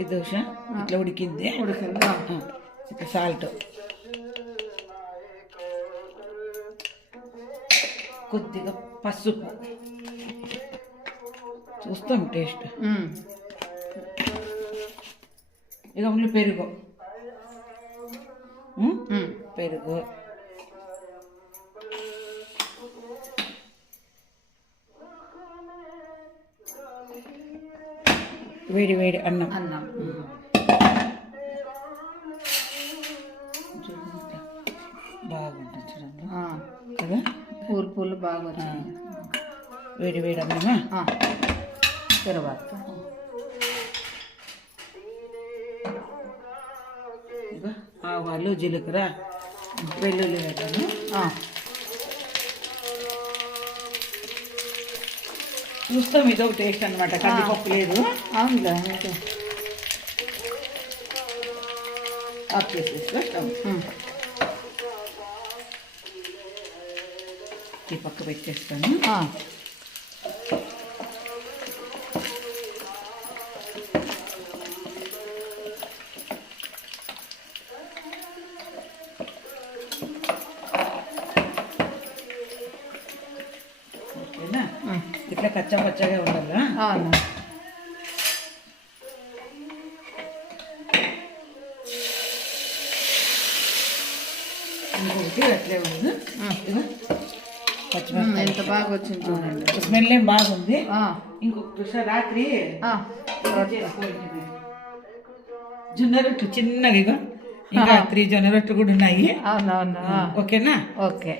ఈ దోశ ఇట్లా ఉడికింది ఇప్పుడు సాల్ట్ కొద్దిగా పసుపు చూస్తాం టేస్ట్ ఇక ముందు పెరుగు పెరుగు వేడి వేడి అన్నం బాగుంటుంది చూడండి కదా పూలు బాగా వచ్చింది వేడి వేడి అన్నమా తర్వాత ఇక ఆవాలు జీలకర్ర వెల్లుల్లి వేస్తాను చూస్తాం ఇదొక టేస్ట్ అనమాట కందిపప్పు లేదు అవునులే ఆఫ్ చేసేస్తా స్టవ్ ఈ పక్క పెట్టేస్తాను ఓకేనా ఇట్లా కచ్చా పచ్చగా ఉండాలా అవును ఇంకొకటి అట్లే ఉండదు ఎంత బాగా వచ్చింది చూడండి స్మెల్ ఏం బాగుంది ఇంకొక రాత్రి జొన్న రొట్టెలు చిన్నగా ఇంకా 3 జొన్న రొట్టెలు కూడా ఉన్నాయి అవునవును ఓకేనా ఓకే